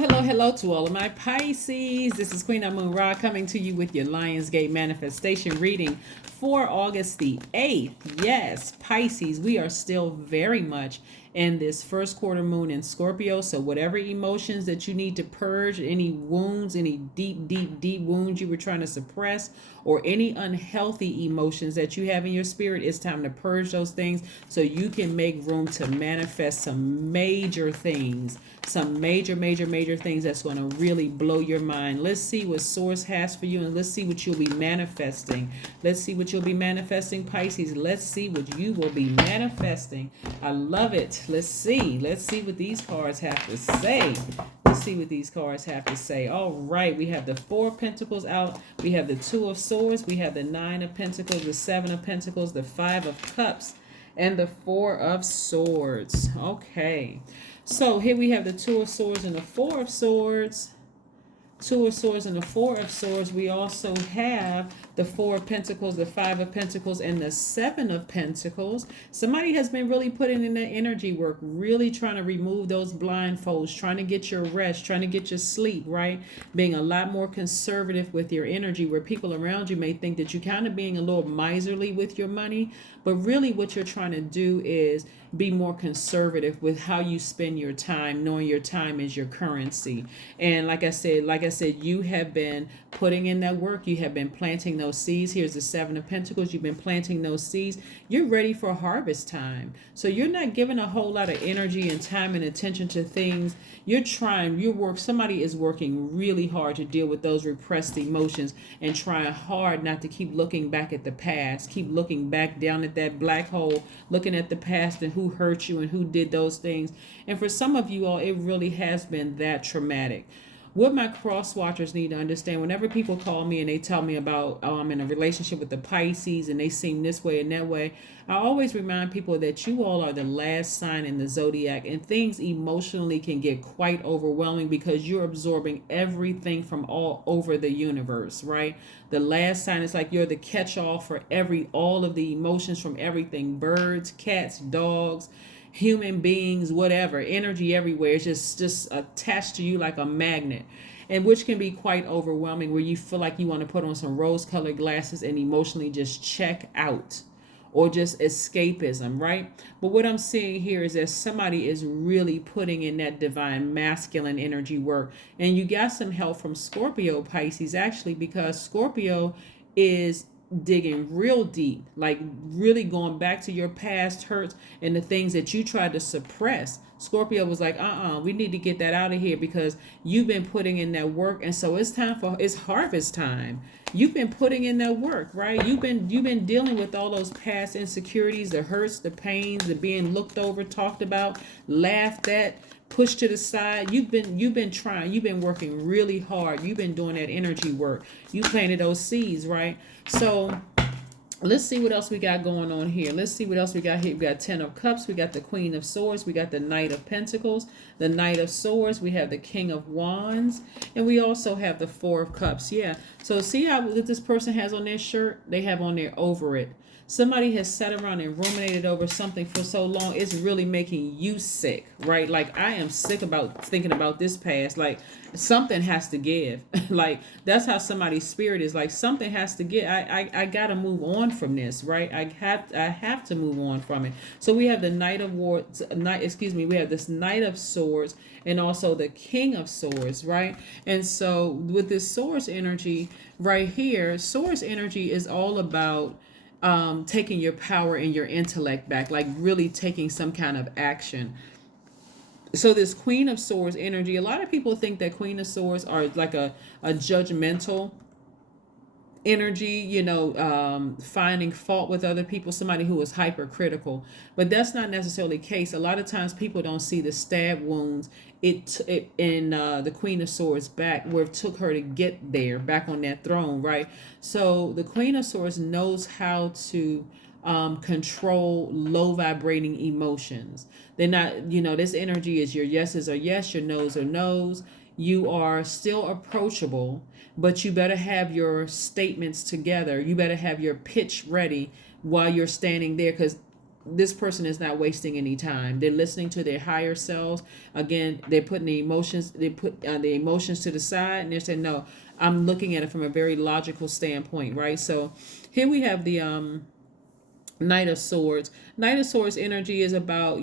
Hello to all of my Pisces. This is Queen Moon Ra coming to you with your Lionsgate manifestation reading for August the 8th. Yes, Pisces, we are still very much in this first quarter moon in Scorpio. So whatever emotions that you need to purge, any wounds, any deep wounds you were trying to suppress, or any unhealthy emotions that you have in your spirit, it's time to purge those things so you can make room to manifest some major things, some major things that's going to really blow your mind. Let's see what Source has for you, and let's see what you'll be manifesting. Let's see what you'll be manifesting, Pisces. Let's see what you will be manifesting. I love it. Let's see what these cards have to say. Let's see what these cards have to say. All right, we have the Four of Pentacles out. We have the Two of Swords. We have the Nine of Pentacles, the Seven of Pentacles, the Five of Cups, and the Four of Swords. Okay, so here we have the Two of Swords and the Four of Swords. Two of Swords and the Four of Swords. We also have the Four of Pentacles, the Five of Pentacles, and the Seven of Pentacles. Somebody has been really putting in that energy work, really trying to remove those blindfolds, trying to get your rest, trying to get your sleep, right? Being a lot more conservative with your energy, where people around you may think that you're kind of being a little miserly with your money, but really what you're trying to do is be more conservative with how you spend your time, knowing your time is your currency. And like I said, you have been putting in that work. You have been planting those seeds. Here's the Seven of Pentacles. You've been planting those seeds. You're ready for harvest time. So you're not giving a whole lot of energy and time and attention to things. Somebody is working really hard to deal with those repressed emotions and trying hard not to keep looking back at the past, keep looking back down at that black hole, looking at the past and who hurt you and who did those things. And for some of you all, it really has been that traumatic. What my cross watchers need to understand, whenever people call me and they tell me about I'm in a relationship with the Pisces and they seem this way and that way, I always remind people that you all are the last sign in the zodiac, and things emotionally can get quite overwhelming because you're absorbing everything from all over the universe, right? The last sign is like you're the catch-all for all of the emotions from everything: birds, cats, dogs, human beings, whatever, energy everywhere. It's just attached to you like a magnet, and which can be quite overwhelming, where you feel like you want to put on some rose-colored glasses and emotionally just check out, or just escapism, right? But what I'm seeing here is that somebody is really putting in that divine masculine energy work, and you got some help from Scorpio, Pisces, actually, because Scorpio is digging real deep, like really going back to your past hurts and the things that you tried to suppress. Scorpio was like, we need to get that out of here because you've been putting in that work, and so it's harvest time. You've been putting in that work, right? You've been dealing with all those past insecurities, the hurts, the pains, the being looked over, talked about, laughed at, pushed to the side. You've been trying, you've been working really hard. You've been doing that energy work. You planted those seeds, right? So let's see what else we got going on here. Let's see what else we got here. We got 10 of Cups. We got the Queen of Swords. We got the Knight of Pentacles, the Knight of Swords. We have the King of Wands. And we also have the Four of Cups. Yeah. So see how what this person has on their shirt? They have on there over it. Somebody has sat around and ruminated over something for so long, it's really making you sick, right? Like, I am sick about thinking about this past. Like, something has to give. Like, that's how somebody's spirit is. Like, something has to give. I got to move on from this, right? I have to move on from it. So we have the we have this Knight of Swords and also the King of Swords, right? And so with this Swords energy right here, Swords energy is all about taking your power and your intellect back, like really taking some kind of action. So this Queen of Swords energy, a lot of people think that Queen of Swords are like a judgmental energy, finding fault with other people, somebody who is hypercritical. But that's not necessarily the case. A lot of times people don't see the stab wounds in the Queen of Swords back, where it took her to get there, back on that throne, right? So the Queen of Swords knows how to control low vibrating emotions. They're not, this energy is your yeses are yes, your no's are no's. You are still approachable, but you better have your statements together. You better have your pitch ready while you're standing there, because this person is not wasting any time. They're listening to their higher selves. Again, they're putting the emotions to the side, and they're saying, no, I'm looking at it from a very logical standpoint, right? So here we have the Knight of Swords. Knight of Swords energy is about,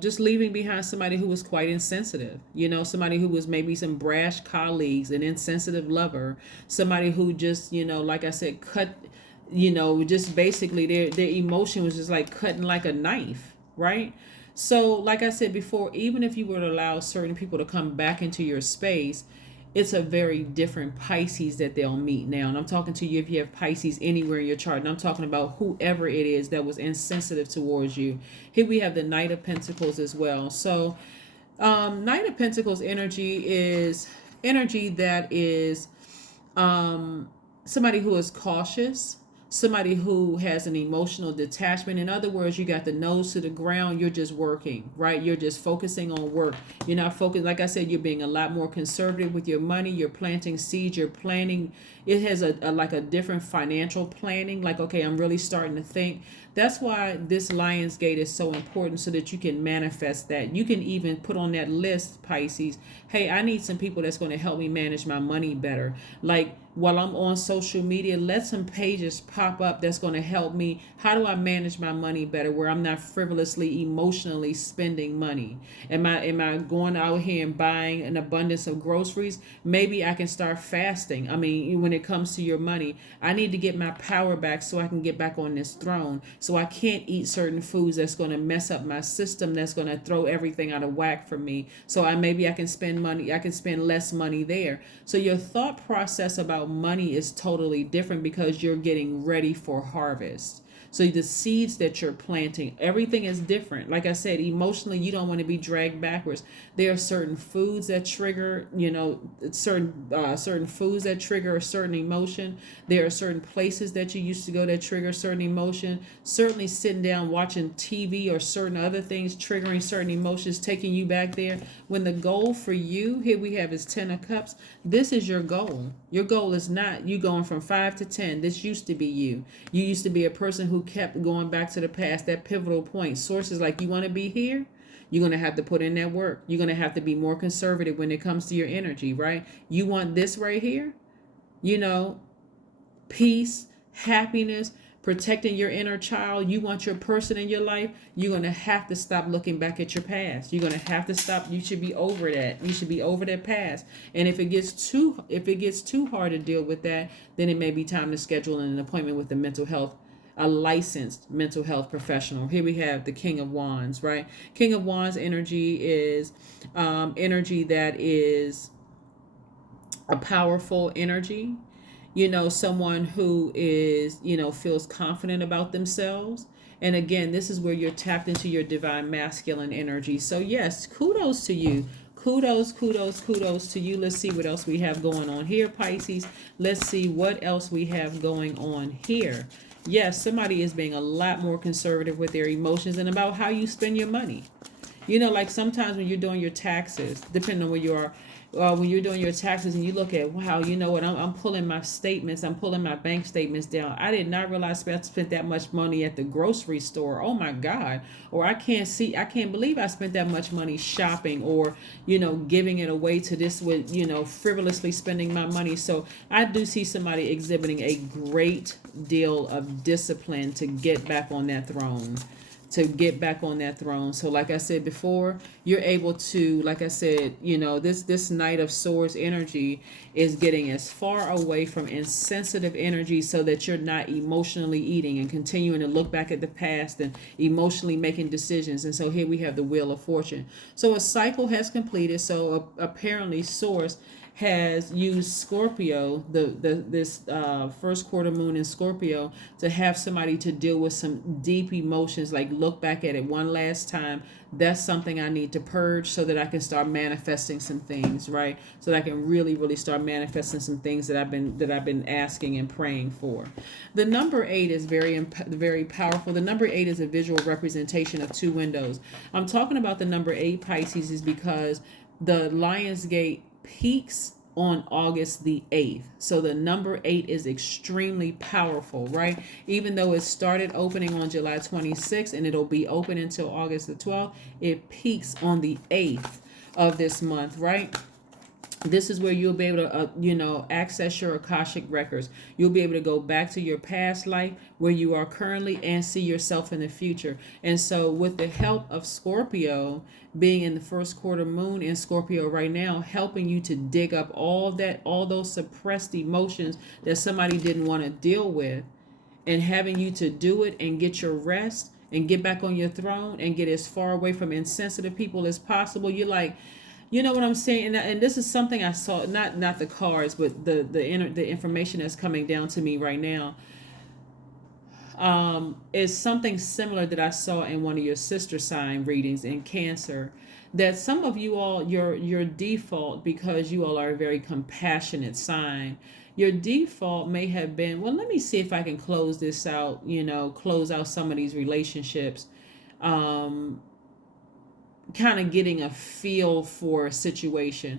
just leaving behind somebody who was quite insensitive. Somebody who was maybe some brash colleagues, an insensitive lover, somebody who just, like I said, cut, just basically their emotion was just like cutting like a knife, right? So, like I said before, even if you were to allow certain people to come back into your space, it's a very different Pisces that they'll meet now. And I'm talking to you if you have Pisces anywhere in your chart. And I'm talking about whoever it is that was insensitive towards you. Here we have the Knight of Pentacles as well. So Knight of Pentacles energy is energy that is somebody who is cautious, somebody who has an emotional detachment. In other words, you got the nose to the ground. You're just working, right? You're just focusing on work. You're not focused. Like I said, you're being a lot more conservative with your money. You're planting seeds. You're planning. It has a like a different financial planning. Like, okay, I'm really starting to think. That's why this Lionsgate is so important, so that you can manifest that. You can even put on that list, Pisces, hey, I need some people that's going to help me manage my money better. Like, while I'm on social media, let some pages pop up that's going to help me. How do I manage my money better, where I'm not frivolously, emotionally spending money? Am I going out here and buying an abundance of groceries? Maybe I can start fasting. I mean, when it comes to your money, I need to get my power back so I can get back on this throne. So I can't eat certain foods that's going to mess up my system, that's going to throw everything out of whack for me. So maybe I can spend money, I can spend less money there. So your thought process about money is totally different, because you're getting ready for harvest. So the seeds that you're planting, everything is different. Like I said, emotionally, you don't want to be dragged backwards. There are certain foods that trigger, certain foods that trigger a certain emotion. There are certain places that you used to go that trigger certain emotion. Certainly sitting down watching TV or certain other things triggering certain emotions, taking you back there. When the goal for you, here we have is 10 of Cups. This is your goal. Your goal is not you going from 5 to 10. This used to be you. You used to be a person who kept going back to the past, that pivotal point. Sources like, you want to be here? You're going to have to put in that work. You're going to have to be more conservative when it comes to your energy, right? You want this right here? Peace, happiness, protecting your inner child. You want your person in your life. You're going to have to stop looking back at your past. You're going to have to stop. You should be over that. You should be over that past. And if it gets too hard to deal with that, then it may be time to schedule an appointment with a licensed mental health professional. Here we have the King of Wands, right? King of Wands energy is energy that is a powerful energy. Someone who is, feels confident about themselves. And again, this is where you're tapped into your divine masculine energy. So yes, kudos to you. Kudos to you. Let's see what else we have going on here, Pisces. Let's see what else we have going on here. Yes, somebody is being a lot more conservative with their emotions and about how you spend your money. Like sometimes when you're doing your taxes, depending on where you are, when you're doing your taxes and you look at, wow, you know what, I'm pulling my statements, I'm pulling my bank statements down. I did not realize I spent that much money at the grocery store. Oh my God. Or I can't believe I spent that much money shopping, or, giving it away to this with, frivolously spending my money. So I do see somebody exhibiting a great deal of discipline to get back on that throne. So like I said before, you're able to, like I said, this Knight of Swords energy is getting as far away from insensitive energy, so that you're not emotionally eating and continuing to look back at the past and emotionally making decisions. And so here we have the Wheel of Fortune. So a cycle has completed. So apparently Source has used Scorpio, this first quarter moon in Scorpio, to have somebody to deal with some deep emotions, like look back at it one last time. That's something I need to purge, so that I can start manifesting some things, right? So that I can really start manifesting some things that I've been asking and praying for. The number 8 is very powerful. The number 8 is a visual representation of 2 windows. I'm talking about the number 8, Pisces, is because the Lionsgate peaks on August the 8th. So the number 8 is extremely powerful, right? Even though it started opening on July 26th and it'll be open until August the 12th, it peaks on the 8th of this month, right? This is where you'll be able to, access your Akashic records. You'll be able to go back to your past life, where you are currently, and see yourself in the future. And so with the help of Scorpio being in the first quarter moon in Scorpio right now, helping you to dig up all those suppressed emotions that somebody didn't want to deal with, and having you to do it and get your rest and get back on your throne and get as far away from insensitive people as possible. You're like, you know what I'm saying? And this is something I saw, not the cards, but the information that's coming down to me right now, is something similar that I saw in one of your sister sign readings in Cancer. That some of you all, your default, because you all are a very compassionate sign, your default may have been, well, let me see if I can close this out, close out some of these relationships. Kind of getting a feel for a situation.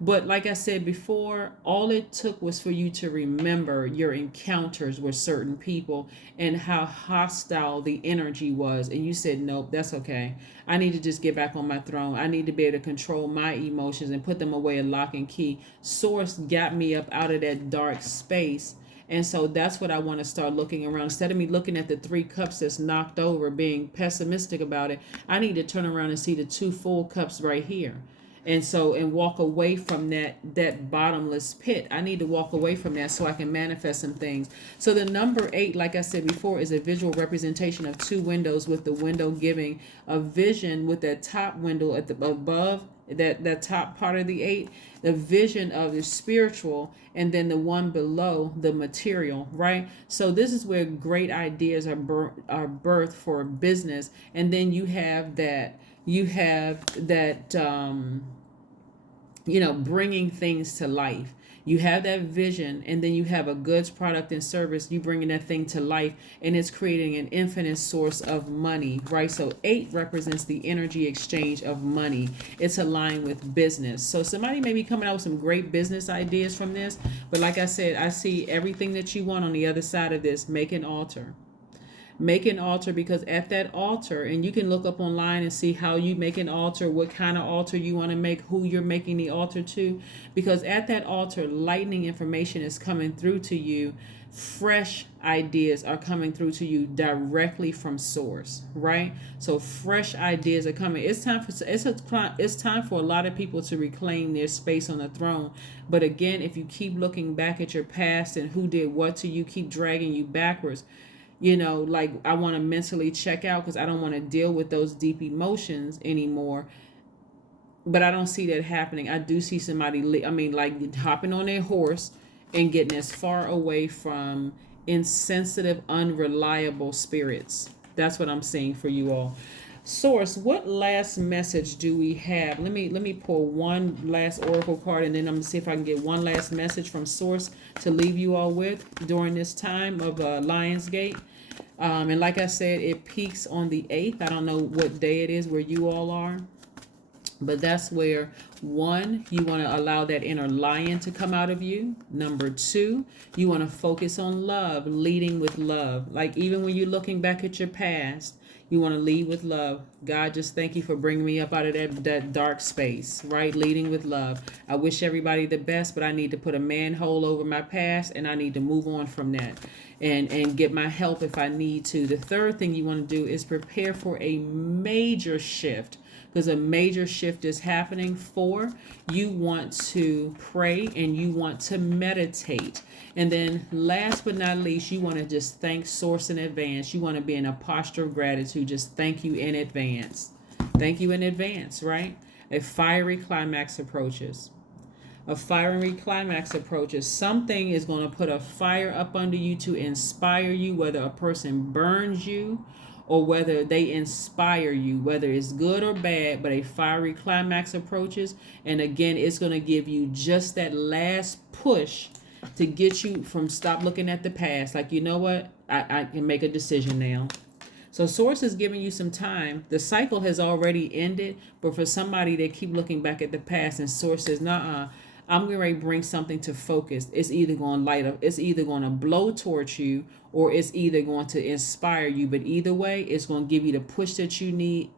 But like I said before, all it took was for you to remember your encounters with certain people and how hostile the energy was. And you said, nope, that's okay. I need to just get back on my throne. I need to be able to control my emotions and put them away in lock and key. Source got me up out of that dark space. And so that's what I want to start looking around. Instead of me looking at the 3 cups that's knocked over, being pessimistic about it, I need to turn around and see the 2 full cups right here. And walk away from that bottomless pit. I need to walk away from that so I can manifest some things. So the number 8, like I said before, is a visual representation of 2 windows, with the window giving a vision with that top window at the above that top part of the 8, the vision of the spiritual, and then the one below, the material, right? So this is where great ideas are birthed for business. And then you have that bringing things to life. You have that vision, and then you have a goods, product, and service. You bringing that thing to life, and it's creating an infinite source of money, right? So 8 represents the energy exchange of money. It's aligned with business. So somebody may be coming out with some great business ideas from this, but like I said, I see everything that you want on the other side of this. Make an altar. Make an altar, because at that altar, and you can look up online and see how you make an altar, what kind of altar you want to make, who you're making the altar to, because at that altar, lightning information is coming through to you. Fresh ideas are coming through to you directly from source, right? So fresh ideas are coming. It's time for a lot of people to reclaim their space on the throne. But again, if you keep looking back at your past and who did what to you, keep dragging you backwards. Like I want to mentally check out because I don't want to deal with those deep emotions anymore. But I don't see that happening. I do see somebody, like hopping on their horse and getting as far away from insensitive, unreliable spirits. That's what I'm seeing for you all. Source, what last message do we have? Let me pull one last oracle card, and then I'm gonna see if I can get one last message from Source to leave you all with during this time of Lionsgate. And like I said, it peaks on the 8th. I don't know what day it is where you all are, but that's where, 1, you want to allow that inner lion to come out of you. Number 2, you want to focus on love, leading with love. Like even when you're looking back at your past, you want to lead with love. God, just thank you for bringing me up out of that dark space, right? Leading with love. I wish everybody the best, but I need to put a manhole over my past, and I need to move on from that and get my help if I need to. The third thing you want to do is prepare for a major shift, because a major shift is happening. 4, you want to pray and you want to meditate. And then last but not least, you want to just thank Source in advance. You want to be in a posture of gratitude. Just thank you in advance. Thank you in advance, right? A fiery climax approaches. A fiery climax approaches. Something is going to put a fire up under you to inspire you, whether a person burns you or whether they inspire you, whether it's good or bad, but a fiery climax approaches. And again, it's going to give you just that last push to get you from stop looking at the past. Like, you know what? I can make a decision now. So Source is giving you some time. The cycle has already ended, but for somebody that keep looking back at the past, and Source says, nuh-uh, I'm going to bring something to focus. It's either going to light up, it's either going to blowtorch you, or it's either going to inspire you. But either way, it's going to give you the push that you need,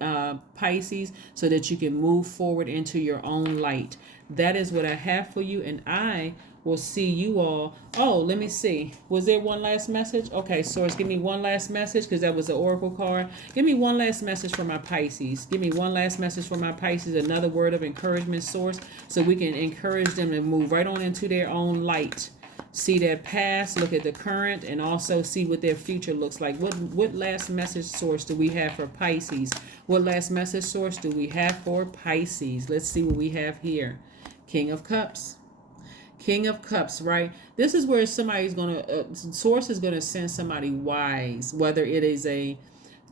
Pisces, so that you can move forward into your own light. That is what I have for you, and I will see you all. Oh, let me see. Was there one last message? Okay, Source, give me one last message, because that was the Oracle card. Give me one last message for my Pisces. Give me one last message for my Pisces. Another word of encouragement, Source, so we can encourage them to move right on into their own light. See their past, look at the current, and also see what their future looks like. What last message, Source, do we have for Pisces? What last message, Source, do we have for Pisces? Let's see what we have here. King of Cups. King of Cups, right? This is where somebody's going to, Source is going to send somebody wise, whether it is a,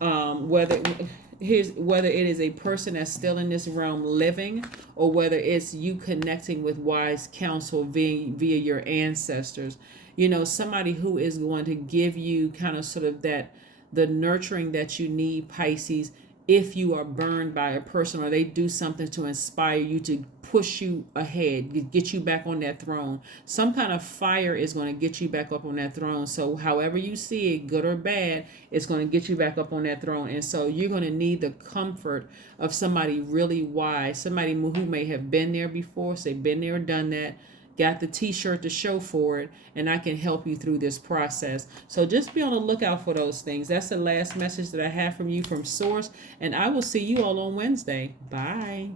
whether it is a person that's still in this realm living, or whether it's you connecting with wise counsel via your ancestors. You know, somebody who is going to give you kind of sort of that, the nurturing that you need, Pisces, if you are burned by a person, or they do something to inspire you, to push you ahead, get you back on that throne. Some kind of fire is going to get you back up on that throne. So however you see it, good or bad, it's going to get you back up on that throne. And so you're going to need the comfort of somebody really wise, somebody who may have been there before, say been there, done that, got the t-shirt to show for it, and I can help you through this process. So just be on the lookout for those things. That's the last message that I have from you from Source, and I will see you all on Wednesday. Bye.